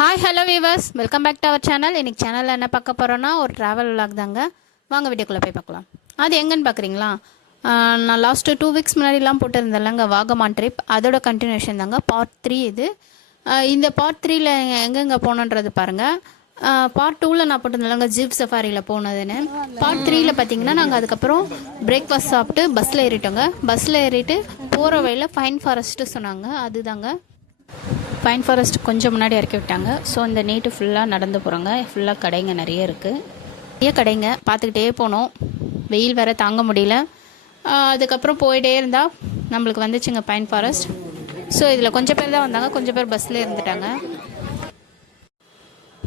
Hi hello viewers, welcome back to our channel. இன்றைக்கி சேனலில் என்ன பார்க்க போகிறோன்னா ஒரு ட்ராவல் விலாக் தாங்க. வாங்க வீடியோக்குள்ளே போய் பார்க்கலாம். அது எங்கன்னு பார்க்குறீங்களா? நான் லாஸ்ட்டு 2 வீக்ஸ் முன்னாடிலாம் போட்டிருந்தேன்லங்க வாகமான் ட்ரிப், அதோட கண்டினியூஷன் தாங்க. பார்ட் 3 இது. இந்த பார்ட் 3ல எங்கெங்கே போனோன்றது பாருங்கள். பார்ட் 2ல் நான் போட்டிருந்தேன்லங்க ஜீப் சஃபாரியில் போனதுன்னு. பார்ட் 3ல பார்த்தீங்கன்னா நாங்கள் அதுக்கப்புறம் பிரேக்ஃபாஸ்ட் சாப்பிட்டு பஸ்ஸில் ஏறிட்டோங்க. பஸ்ஸில் ஏறிட்டு போகிற வழியில் ஃபைன் ஃபாரஸ்ட்டு சொன்னாங்க, அதுதாங்க. பைன் ஃபாரஸ்ட் கொஞ்சம் முன்னாடி இறக்கி விட்டாங்க. ஸோ இந்த நைட்டு ஃபுல்லாக நடந்து போகிறாங்க. ஃபுல்லாக கடைங்க நிறைய இருக்குது, நிறைய கடைங்க பார்த்துக்கிட்டே போனோம். வெயில் வேறு தாங்க முடியல. அதுக்கப்புறம் போயிட்டே இருந்தால் நம்மளுக்கு வந்துச்சுங்க பைன் ஃபாரஸ்ட். ஸோ இதில் கொஞ்சம் பேர் தான் வந்தாங்க, கொஞ்சம் பேர் பஸ்ஸில் இருந்துட்டாங்க.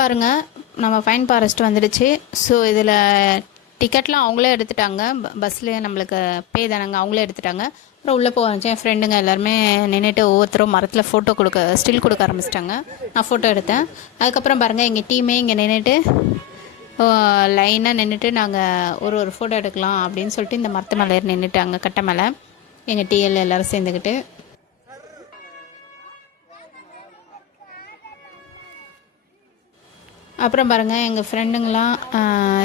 பாருங்கள், நம்ம பைன் ஃபாரஸ்ட் வந்துடுச்சு. ஸோ இதில் டிக்கெட்லாம் அவங்களே எடுத்துட்டாங்க. பஸ்லேயே நம்மளுக்கு பே தானங்க, அவங்களே எடுத்துட்டாங்க. அப்புறம் உள்ளே போச்சு. என் ஃப்ரெண்டுங்க எல்லாருமே நின்றுட்டு ஒவ்வொருத்தரும் மரத்தில் ஃபோட்டோ ஸ்டில் கொடுக்க ஆரம்பிச்சிட்டாங்க. நான் ஃபோட்டோ எடுத்தேன். அதுக்கப்புறம் பாருங்கள், எங்கள் டீமே இங்கே நின்றுட்டு லைனாக நின்றுட்டு நாங்கள் ஒரு ஃபோட்டோ எடுக்கலாம் அப்படின்னு சொல்லிட்டு இந்த மரத்து மேலே ஏறி நின்றுட்டாங்க, கட்டை மேலே. எங்கள் டிஎல் எல்லோரும் சேர்ந்துக்கிட்டு அப்புறம் பாருங்கள், எங்கள் ஃப்ரெண்டுங்களாம்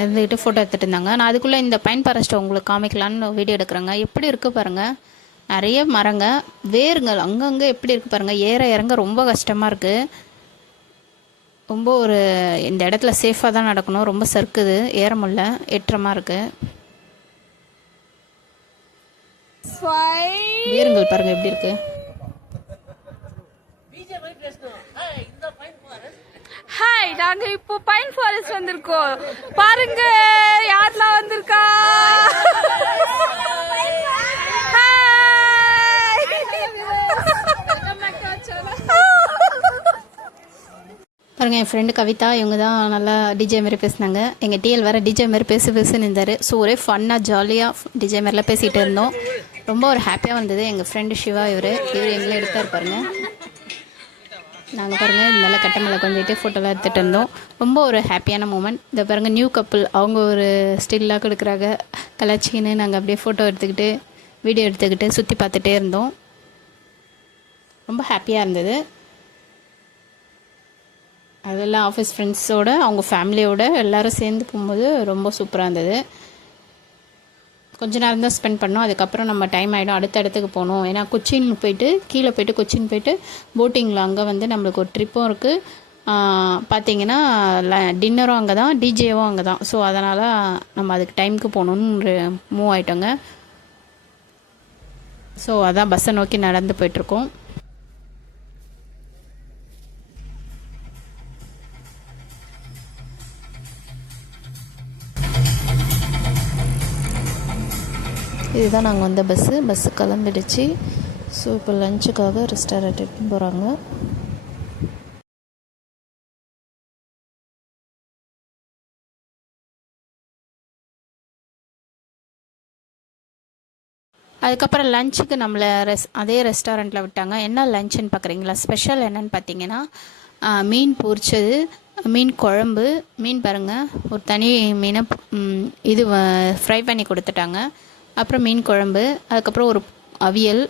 இருந்துக்கிட்டு ஃபோட்டோ எடுத்துகிட்டு இருந்தாங்க. நான் அதுக்குள்ளே இந்த பைன் ஃபாரஸ்ட்டை உங்களுக்கு காமிக்கலான்னு வீடியோ எடுக்கிறேங்க. எப்படி இருக்குது பாருங்கள், நிறைய மரங்க, வேருங்கள் அங்கங்கே எப்படி இருக்குது பாருங்கள். ஏற இறங்க ரொம்ப கஷ்டமாக இருக்குது. ரொம்ப இந்த இடத்துல சேஃபாக தான் நடக்கணும். ரொம்ப சறுக்குது, ஏற முடியல, ஏற்றமாக இருக்குது. வேருங்கள் பாருங்கள் எப்படி இருக்குது. ஹாய், நாங்க இப்போ பைன் ஃபாரஸ்ட் வந்திருக்கோம். பாருங்க யாரெல்லாம் வந்திருக்கா. பாருங்கள், என் ஃப்ரெண்டு கவிதா, இவங்க தான் நல்லா டிஜே மாரி பேசினாங்க. எங்கள் டிஎல் வேறு டிஜே மாரி பேசுன்னு இருந்தார். ஸோ ஒரே ஃபன்னாக ஜாலியாக டிஜே மாரிலாம் பேசிகிட்டு இருந்தோம். ரொம்ப ஒரு ஹாப்பியாக வந்தது. எங்கள் ஃப்ரெண்டு சிவா, இவர் எங்களை எடுத்தார் பாருங்கள். நாங்கள் பாருங்கள் இந்த மேலே கட்டை மேலே கொஞ்சிட்டு ஃபோட்டோலாம் எடுத்துகிட்டு இருந்தோம். ரொம்ப ஒரு ஹாப்பியான மூமெண்ட். இந்த பாருங்கள் நியூ கப்புள், அவங்க ஒரு ஸ்டில்லாக கொடுக்குறாங்க கலாச்சின்னு. நாங்கள் அப்படியே ஃபோட்டோ எடுத்துக்கிட்டு வீடியோ எடுத்துக்கிட்டு சுற்றி பார்த்துட்டே இருந்தோம். ரொம்ப ஹாப்பியாக இருந்தது. அதெல்லாம் ஆஃபீஸ் ஃப்ரெண்ட்ஸோடு அவங்க ஃபேமிலியோடு எல்லோரும் சேர்ந்து போகும்போது ரொம்ப சூப்பராக இருந்தது. கொஞ்ச நேரம் தான் ஸ்பெண்ட் பண்ணோம். அதுக்கப்புறம் நம்ம டைம் ஆகிடும், அடுத்த இடத்துக்கு போகணும். ஏன்னா கொச்சின் போயிட்டு கீழே போயிட்டு கொச்சின் போயிட்டு போட்டிங்கில் அங்கே வந்து நம்மளுக்கு ஒரு ட்ரிப்பும் இருக்குது. பார்த்திங்கன்னா டின்னரும் அங்கே தான், டிஜேவும் அங்கே தான். ஸோ அதனால் நம்ம அதுக்கு டைமுக்கு போகணுன்னு மூவ் ஆகிட்டோங்க. ஸோ அதான் பஸ்ஸை நோக்கி நடந்து போயிட்டுருக்கோம். இதுதான் நாங்கள் வந்த பஸ்ஸு கிளம்பிடுச்சு. ஸோ இப்போ லஞ்சுக்காக ரெஸ்டாரண்ட் எடுத்துன்னு போகிறாங்க. அதுக்கப்புறம் லஞ்சுக்கு நம்மளை அதே ரெஸ்டாரண்ட்டில் விட்டாங்க. என்ன லஞ்சுன்னு பார்க்குறீங்களா? ஸ்பெஷல் என்னன்னு பார்த்தீங்கன்னா மீன் பொரிச்சது, மீன் குழம்பு, மீன் பாருங்கள் ஒரு தனி மீனை இது ஃப்ரை பண்ணி கொடுத்துட்டாங்க. அப்புறம் மீன் குழம்பு, அதுக்கப்புறம் ஒரு அவியல்,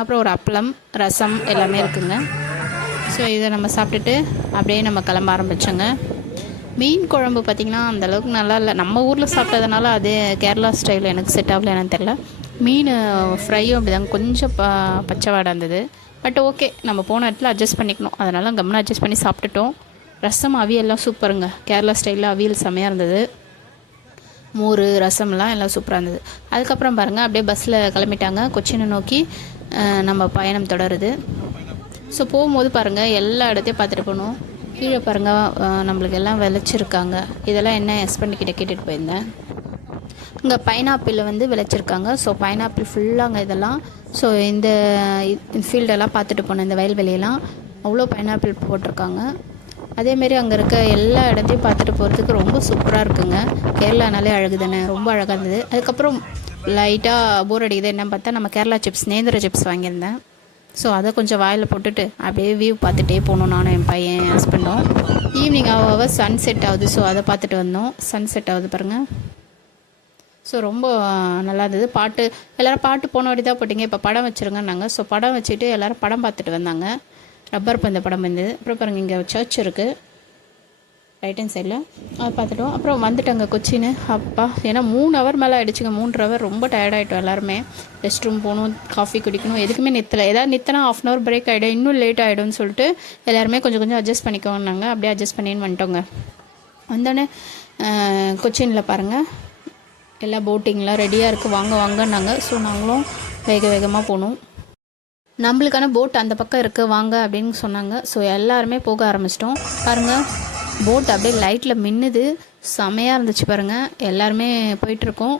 அப்புறம் ஒரு அப்பளம், ரசம் எல்லாமே இருக்குங்க. ஸோ இதை நம்ம சாப்பிட்டுட்டு அப்படியே நம்ம கிளம்ப ஆரம்பித்தோங்க. மீன் குழம்பு பார்த்திங்கன்னா அந்தளவுக்கு நல்லா இல்லை. நம்ம ஊரில் சாப்பிட்டதுனால அது கேரளா ஸ்டைல் எனக்கு செட் ஆகல, என்னன்னு தெரில. மீன் ஃப்ரையும் அப்படி தாங்க, கொஞ்சம் பச்சை வாடை இருந்தது. பட் ஓகே, நம்ம போன இடத்துல அட்ஜஸ்ட் பண்ணிக்கணும். அதனால் கம்முன்னு அட்ஜஸ்ட் பண்ணி சாப்பிட்டுட்டோம். ரசம் அவியெல்லாம் சூப்பருங்க, கேரளா ஸ்டைலில் அவியல் செமையாக இருந்தது. மோர், ரசம்லாம் எல்லாம் சூப்பராக இருந்தது. அதுக்கப்புறம் பாருங்கள், அப்படியே பஸ்ஸில் கிளம்பிட்டாங்க. கொச்சினை நோக்கி நம்ம பயணம் தொடருது. ஸோ போகும்போது பாருங்கள் எல்லா இடத்தையும் பார்த்துட்டு போகணும். கீழே பாருங்கள் நம்மளுக்கு எல்லாம் விளைச்சிருக்காங்க. இதெல்லாம் என்ன ஹஸ்பண்ட் கிட்ட கேட்டுட்டு போயிருந்தேன். இங்கே பைனாப்பிள் வந்து விளைச்சிருக்காங்க. ஸோ பைனாப்பிள் ஃபுல்லாங்க இதெல்லாம். ஸோ இந்த ஃபீல்டெல்லாம் பார்த்துட்டு போனேன். இந்த வயல்வெளியெல்லாம் அவ்வளோ பைனாப்பிள் போட்டிருக்காங்க. அதேமாரி அங்கே இருக்க எல்லா இடத்தையும் பார்த்துட்டு போகிறதுக்கு ரொம்ப சூப்பராக இருக்குங்க. கேரளானாலே அழகு தானே, ரொம்ப அழகாக இருந்தது. அதுக்கப்புறம் லைட்டாக போர் அடிக்குது என்னன்னு பார்த்தா நம்ம கேரளா சிப்ஸ், நேந்திர சிப்ஸ் வாங்கியிருந்தேன். ஸோ அதை கொஞ்சம் வாயில் போட்டுட்டு அப்படியே வியூ பார்த்துட்டே போனோம், நானும் என் பையன் ஹஸ்பண்டும். ஈவினிங் சன் செட் ஆகுது. ஸோ அதை பார்த்துட்டு வந்தோம். சன் செட் ஆகுது பாருங்கள். ஸோ ரொம்ப நல்லா இருந்தது. பாட்டு எல்லோரும் பாட்டு போன வாட்டி தான் போட்டிங்க, இப்போ படம் வச்சுருங்கன்னாங்க. ஸோ படம் வச்சுட்டு எல்லோரும் படம் பார்த்துட்டு வந்தாங்க. ரப்பர் பந்த படம் வந்து. அப்புறம் பாருங்கள் இங்கே சர்ச் இருக்குது ரைட் ஹேண்ட் சைடில், அதை பார்த்துட்டோம். அப்புறம் வந்துட்டாங்க கொச்சின்னு. அப்பா ஏன்னா 3 ஹவர் மேலே ஆகிடுச்சுங்க. 3 ஹவர் ரொம்ப டயர்டாகிட்டோம் எல்லாருமே. ரெஸ்ட் ரூம் போகணும், காஃபி குடிக்கணும், எதுக்குமே நிறுத்தலை. ஏதாவது நிறுத்தினா 1/2 ஹவர் பிரேக் ஆகிடும், இன்னும் லேட் ஆகிடும்னு சொல்லிட்டு எல்லாருமே கொஞ்சம் கொஞ்சம் அட்ஜஸ்ட் பண்ணிக்கோன்னாங்க. அப்படியே அட்ஜஸ்ட் பண்ணின்னு வந்துட்டோங்க. வந்தோடனே கொச்சினில் பாருங்கள் எல்லா போட்டிங்லாம் ரெடியாக இருக்குது, வாங்க வாங்கன்னாங்க. ஸோ நாங்களும் வேகமாக போகணும். நம்மளுக்கான போட் அந்த பக்கம் இருக்குது வாங்க அப்படின்னு சொன்னாங்க. ஸோ எல்லாருமே போக ஆரம்பிச்சிட்டோம். பாருங்கள் போட் அப்படியே லைட்டில் மின்னுது, செமையாக இருந்துச்சு பாருங்கள். எல்லாருமே போயிட்டுருக்கோம்.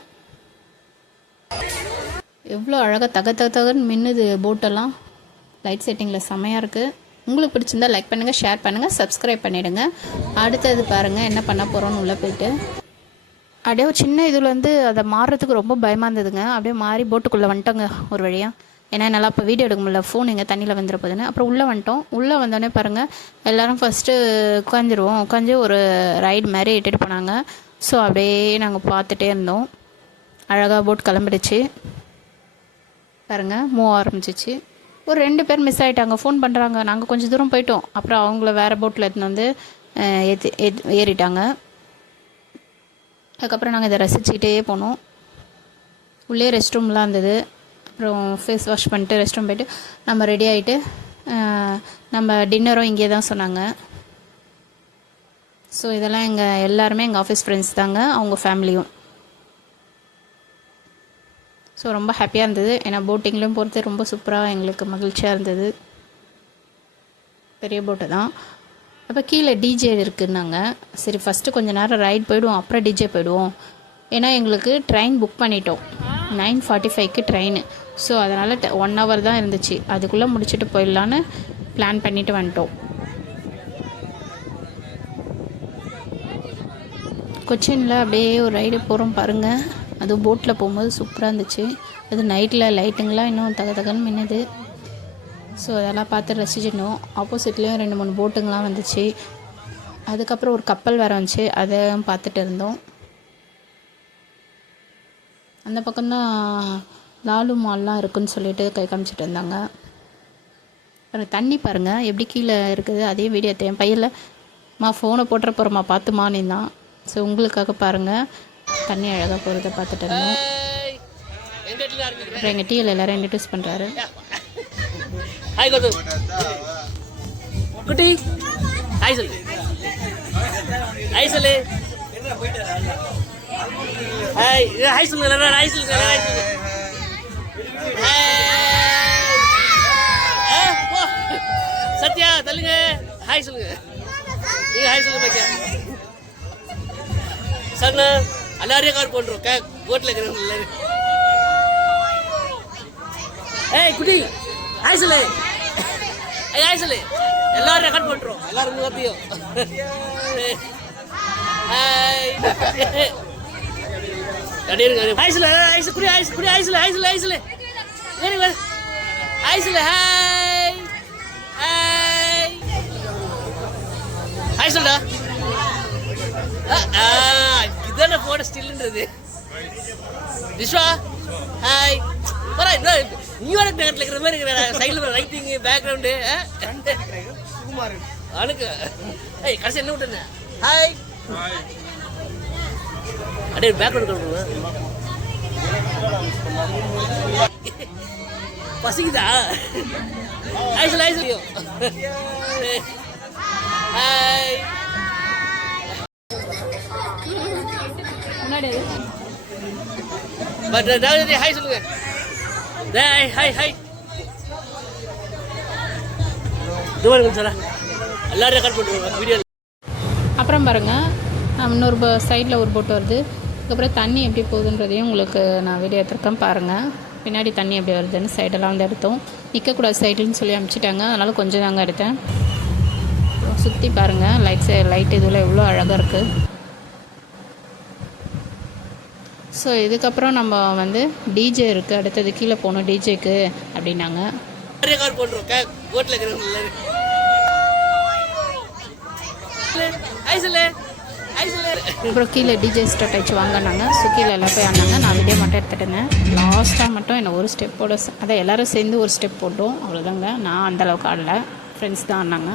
எவ்வளோ அழகாக தகன்னு மின்னுது போட்டெல்லாம். லைட் செட்டிங்கில் செமையாக இருக்குது. உங்களுக்கு பிடிச்சிருந்தா லைக் பண்ணுங்கள், ஷேர் பண்ணுங்கள், சப்ஸ்கிரைப் பண்ணிவிடுங்க. அடுத்தது பாருங்கள் என்ன பண்ண போகிறோன்னு உள்ளே போயிட்டு அப்படியே ஒரு சின்ன இதில் வந்து அதை மாறுறதுக்கு ரொம்ப பயமாக இருந்ததுங்க. அப்படியே மாறி போட்டுக்குள்ளே வந்துட்டோங்க ஒரு வழியாக. ஏன்னா நல்லா இப்போ வீடியோ எடுக்க முடியல, ஃபோன் எங்கள் தண்ணியில் வந்துட போகுதுன்னு. அப்புறம் உள்ளே வந்துட்டோம். உள்ளே வந்தோடனே பாருங்கள் எல்லோரும் ஃபஸ்ட்டு உட்காந்து ஒரு ரைடு மாதிரி இட்டுட்டு போனாங்க. ஸோ அப்படியே நாங்கள் பார்த்துட்டே இருந்தோம். அழகாக போட் கிளம்பிடுச்சு பாருங்கள், மூவ் ஆரம்பிச்சிச்சு. ஒரு 2 பேர் மிஸ் ஆகிட்டாங்க, ஃபோன் பண்ணுறாங்க. நாங்கள் கொஞ்சம் தூரம் போயிட்டோம். அப்புறம் அவங்கள வேறு போட்டில் எடுத்துன்னு வந்து ஏறிட்டாங்க. அதுக்கப்புறம் நாங்கள் இதை ரசிச்சுக்கிட்டே போனோம். உள்ளே ரெஸ்ட் ரூம்லாம் இருந்தது. அப்புறம் ஃபேஸ் வாஷ் பண்ணிட்டு ரெஸ்ட் ரூம் போய்ட்டு நம்ம ரெடி ஆகிட்டு நம்ம டின்னரும் இங்கே தான் சொன்னாங்க. ஸோ இதெல்லாம் எல்லாருமே எங்கள் ஆஃபீஸ் ஃப்ரெண்ட்ஸ் தாங்க, அவங்க ஃபேமிலியும். ஸோ ரொம்ப ஹாப்பியாக இருந்தது. ஏன்னா போட்டிங்லேயும் போகிறது ரொம்ப சூப்பராக எங்களுக்கு மகிழ்ச்சியாக இருந்தது. பெரிய போட்டு தான். அப்போ கீழே டிஜே இருக்குன்னாங்க. சரி ஃபஸ்ட்டு கொஞ்சம் நேரம் ரைட் போயிடுவோம், அப்புறம் டிஜே போயிடுவோம். ஏன்னா எங்களுக்கு ட்ரெயின் புக் பண்ணிட்டோம், 9:45க்கு ட்ரெயின். ஸோ அதனால் 1 ஹவர் தான் இருந்துச்சு, அதுக்குள்ளே முடிச்சுட்டு போயிடலான்னு பிளான் பண்ணிவிட்டு வந்துட்டோம். கொச்சினில் அப்படியே ஒரு ரைடு போகிறோம் பாருங்கள். அதுவும் போட்டில் போகும்போது சூப்பராக இருந்துச்சு. அது நைட்டில் லைட்டுங்கெலாம் இன்னும் தகன்னு மின்னுது. ஸோ அதெல்லாம் பார்த்து ரசிச்சிட்டோம். ஆப்போசிட்லேயும் 2-3 போட்டுங்களாம் வந்துச்சு. அதுக்கப்புறம் ஒரு கப்பல் வேறு வந்துச்சு, அதை பார்த்துட்டு இருந்தோம். அந்த பக்கம்தான் லாலு மால்லாம் இருக்குதுன்னு சொல்லிட்டு கை காமிச்சிட்டு இருந்தாங்க. அப்புறம் தண்ணி பாருங்கள் எப்படி கீழே இருக்குது, அதே வீடியோ என் பையனில் ஃபோனை போட்டுற போகிறோம்மா பார்த்துமா நீ தான். ஸோ உங்களுக்காக பாருங்கள் தண்ணி அழகாக போகிறத பார்த்துட்டு இருந்தோம். அப்புறம் எங்கள் டீயில் எல்லோரும் இன்ட்ரடியூஸ் பண்ணுறாரு. குட்டி ஹாய் சொல்லு, ஹாய் சொல்லு, ஹாய் ஹாய் சொல்லுங்க, ஹாய் சொல்லுங்க, ஹாய் சொல்லுங்க. சத்யா தள்ளுங்க, ஹாய் சொல்லுங்க. நீங்க ஹாய் சொல்லுங்க பையா. சன்னா எல்லாரையும் கார் போட்டுரும் போட்டில் இருக்கிறவங்க எல்லாரும். ஏய் குட்டி ஹாய் சொல்லு, ஹாய் சொல்லு. எல்லாரும் ரெக்கார்ட் பண்ணுறோம், எல்லாரும் பார்த்தியும். ஹாய் ஹாய் சொல்லு, ஹாய் குடி, ஹாய் குடி, ஹாய் சொல்லு, ஹாய் சொல்லு, ஹாய் சொல்லு. வெரி வெல், ஹாய் சொல்லு, ஹாய் ஹாய் ஹாய் சொல்டா. இதான போட ஸ்டில்ன்றது. விஸ்வா ஹாய். நியூயார்க் நகரத்தில் இருக்கிற மாதிரி இருக்கிற சைடில் லைட்டிங் பேக்ரவுண்டு சுகுமார் அவனுக்கு. ஏய் கடைசி என்ன விட்டுருந்தேன், ஹாய் அப்படியே பேக்ரவுண்ட் கொடுக்கணும். பசிக்குதா? ஹாய் சொல்லு, ஹாய் சொல்லியோ. ஹாய் முன்னாடி பட் ஹாய் சொல்லுங்க. ஹாய் ஹாய் ஹாய் சார் எல்லாரும் ரெக்கார்ட் பண்ணுவோம் வீடியோ. அப்புறம் பாருங்கள் இன்னொரு சைடில் ஒரு போட்டு வருது. அதுக்கப்புறம் தண்ணி எப்படி போகுதுன்றதையும் உங்களுக்கு நான் வீடியோ எடுத்துருக்கேன் பாருங்கள். பின்னாடி தண்ணி எப்படி வருதுன்னு சைடெல்லாம் வந்து எடுத்தோம். நிற்கக்கூடாது சைடுன்னு சொல்லி அனுப்பிச்சிட்டாங்க, அதனால் கொஞ்சம் தாங்க எடுத்தேன். சுற்றி பாருங்கள் லைட் இதில் எவ்வளோ அழகாக இருக்குது. ஸோ இதுக்கப்புறம் நம்ம வந்து டிஜே இருக்குது, அடுத்தது கீழே போகணும் டிஜேக்கு அப்படின்னாங்க. ரெக்கார்ட் பண்ணுறோம் போட்டில் இருக்கிறவங்க எல்லாரும். ஹாய் சொல்லு, ஹாய் சொல்லு. அப்புறம் கீழே டிஜே ஸ்டார்ட் ஆகிடுச்சு வாங்கினாங்க. ஸோ கீழே எல்லாம் போய் ஆனாங்க. நான் வீடியோ மட்டும் எடுத்துகிட்டு இருந்தேன். லாஸ்ட்டாக மட்டும் என்ன ஒரு ஸ்டெப்போட அதான் எல்லோரும் சேர்ந்து ஒரு ஸ்டெப் போட்டோம், அவ்வளோதாங்க. நான் அந்தளவுக்கு ஆடல, ஃப்ரெண்ட்ஸ் தான் ஆனாங்க.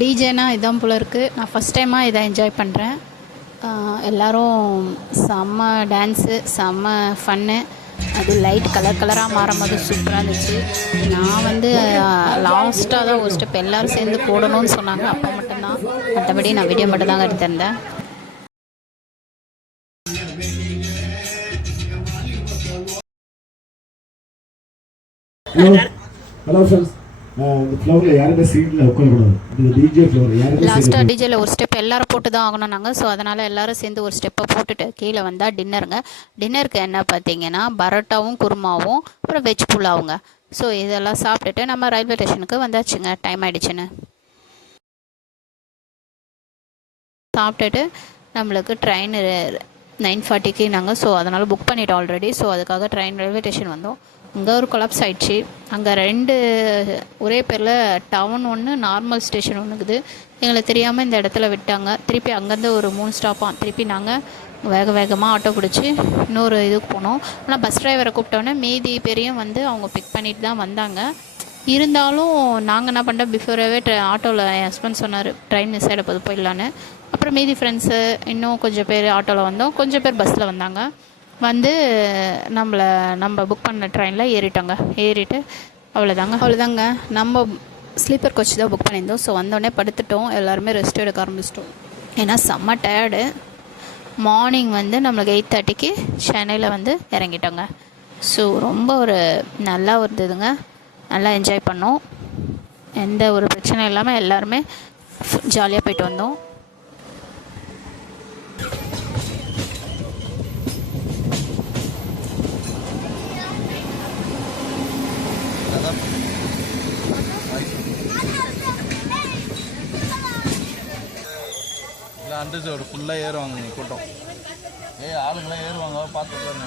டிஜேனா இதான் போல் இருக்குது. நான் ஃபஸ்ட் டைமாக இதை என்ஜாய் பண்ணுறேன். எல்லோரும் செம்ம டான்ஸு, செம்ம ஃபன்னு. அது லைட் கலர் கலராக மாறும்போது சூப்பராக இருந்துச்சு. நான் வந்து லாஸ்ட்டாக தான் ஒரு ஸ்டெப் எல்லோரும் சேர்ந்து போடணும்னு சொன்னாங்க, அப்போ மட்டும்தான். மற்றபடி நான் வீடியோ மட்டும் தாங்க எடுத்திருந்தேன். ஹலோ ஃப்ரெண்ட்ஸ், இந்த ஃப்ளவரில் யாருமே சீட்டில் உட்காரக்கூடாது. இது டிஜே ஃப்ளவர். லாஸ்ட்டாக டிஜேல ஒரு ஸ்டெப் எல்லோரும் போட்டு தான் ஆகணும் நாங்கள். ஸோ அதனால் எல்லோரும் சேர்ந்து ஒரு ஸ்டெப்பை போட்டுட்டு கீழே வந்தால் டின்னருங்க. டின்னருக்கு என்ன பார்த்தீங்கன்னா பரோட்டாவும் குருமாவும் அப்புறம் வெஜ் புலாவுங்க. ஸோ இதெல்லாம் சாப்பிட்டுட்டு நம்ம ரயில்வே ஸ்டேஷனுக்கு வந்தாச்சுங்க. டைம் ஆகிடுச்சுன்னு சாப்பிட்டுட்டு நம்மளுக்கு ட்ரெயின் 9:40க்கு நாங்கள். ஸோ அதனால் புக் பண்ணிட்டோம் ஆல்ரெடி. ஸோ அதுக்காக ட்ரெயின் ரயில்வே ஸ்டேஷன் வந்தோம். அங்கே ஒரு கொலாப்ஸ் ஆகிடுச்சு. அங்கே 2 ஒரே பேரில் டவுன் ஒன்று, நார்மல் ஸ்டேஷன் ஒன்றுக்குது. எங்களுக்கு தெரியாமல் இந்த இடத்துல விட்டாங்க. திருப்பி அங்கேருந்து ஒரு 3 ஸ்டாப்பாக திருப்பி நாங்கள் வேகமாக ஆட்டோ பிடிச்சி இன்னொரு இதுக்கு போனோம். ஆனால் பஸ் டிரைவரை கூப்பிட்டோன்னே மீதி பேரையும் வந்து அவங்க பிக் பண்ணிட்டு தான் வந்தாங்க. இருந்தாலும் நாங்கள் என்ன பண்ணிட்டோம், பிஃபோராகவே ஆட்டோவில் என் ஹஸ்பண்ட் சொன்னார் ட்ரெயின் மிஸ் ஆகிட போது போயிடலான்னு. அப்புறம் மீதி ஃப்ரெண்ட்ஸு இன்னும் கொஞ்சம் பேர் ஆட்டோவில் வந்தோம், கொஞ்சம் பேர் பஸ்ஸில் வந்தாங்க. வந்து நம்ம புக் பண்ண ட்ரெயினில் ஏறிட்டோங்க. ஏறிட்டு அவ்வளோதாங்க. நம்ம ஸ்லீப்பர் கோச் தான் புக் பண்ணியிருந்தோம். ஸோ வந்தோடனே படுத்துட்டோம். எல்லாருமே ரெஸ்ட் எடுக்க ஆரம்பிச்சிட்டோம். ஏன்னா செம்ம டயர்டு. மார்னிங் வந்து நம்மளுக்கு 8:30க்கு சென்னையில் வந்து இறங்கிட்டோங்க. ஸோ ரொம்ப நல்லா இருந்ததுங்க. நல்லா என்ஜாய் பண்ணோம். எந்த ஒரு பிரச்சனையும் இல்லாமல் எல்லாருமே ஜாலியாக போயிட்டு வந்தோம். அண்டர்சோடு ஃபுல்லாக ஏறுவாங்க. நீ கூட்டம் ஆளுங்களாம் ஏறுவாங்க, பார்த்து பாருங்க.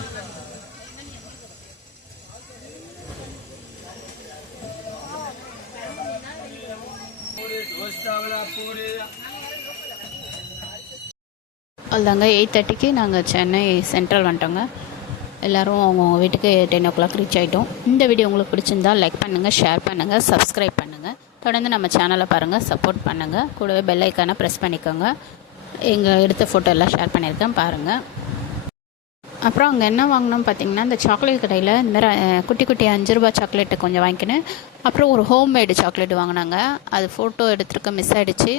அதுதாங்க 8:30க்கு நாங்கள் சென்னை சென்ட்ரல் வந்துட்டோங்க. எல்லோரும் அவங்கவுங்க வீட்டுக்கு 10 o'clock ரீச் ஆகிட்டோம். இந்த வீடியோ உங்களுக்கு பிடிச்சிருந்தால் லைக் பண்ணுங்கள், ஷேர் பண்ணுங்கள், சப்ஸ்கிரைப் பண்ணுங்கள். தொடர்ந்து நம்ம சேனலை பாருங்கள், சப்போர்ட் பண்ணுங்கள். கூடவே பெல் ஐக்கானை ப்ரெஸ் பண்ணிக்கோங்க. எங்கள் எடுத்த ஃபோட்டோ எல்லாம் ஷேர் பண்ணியிருக்கேன், பாருங்கள். அப்புறம் அங்கே என்ன வாங்கினோம் பார்த்தீங்கன்னா, இந்த சாக்லேட் கடையில் இந்தமாதிரி குட்டி குட்டி 5 ரூபா சாக்லேட்டு கொஞ்சம் வாங்கிக்கினேன். அப்புறம் ஒரு ஹோம்மேடு சாக்லேட் வாங்கினாங்க. அது ஃபோட்டோ எடுத்துருக்க மிஸ் ஆகிடுச்சு.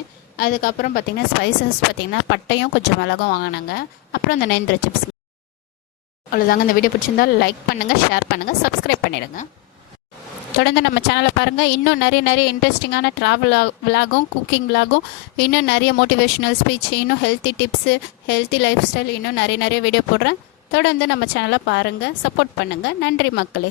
அதுக்கப்புறம் பார்த்திங்கன்னா ஸ்பைசஸ் பார்த்திங்கன்னா பட்டையும் கொஞ்சம் மிளகும் வாங்கினாங்க. அப்புறம் அந்த நேந்திர சிப்ஸ். அவ்வளோதாங்க. இந்த வீடியோ பிடிச்சிருந்தால் லைக் பண்ணுங்கள், ஷேர் பண்ணுங்கள், சப்ஸ்கிரைப் பண்ணிவிடுங்க. தொடர்ந்து நம்ம சேனலை பாருங்கள். இன்னும் நிறைய இன்ட்ரெஸ்டிங்கான ட்ராவல் விலாகும், குக்கிங் விலாகும், இன்னும் நிறைய மோட்டிவேஷ்னல் ஸ்பீச், இன்னும் healthy tips, healthy lifestyle, இன்னும் நிறைய வீடியோ போடுறேன். தொடர்ந்து நம்ம சேனலை பாருங்கள், சப்போர்ட் பண்ணுங்கள். நன்றி மக்களே.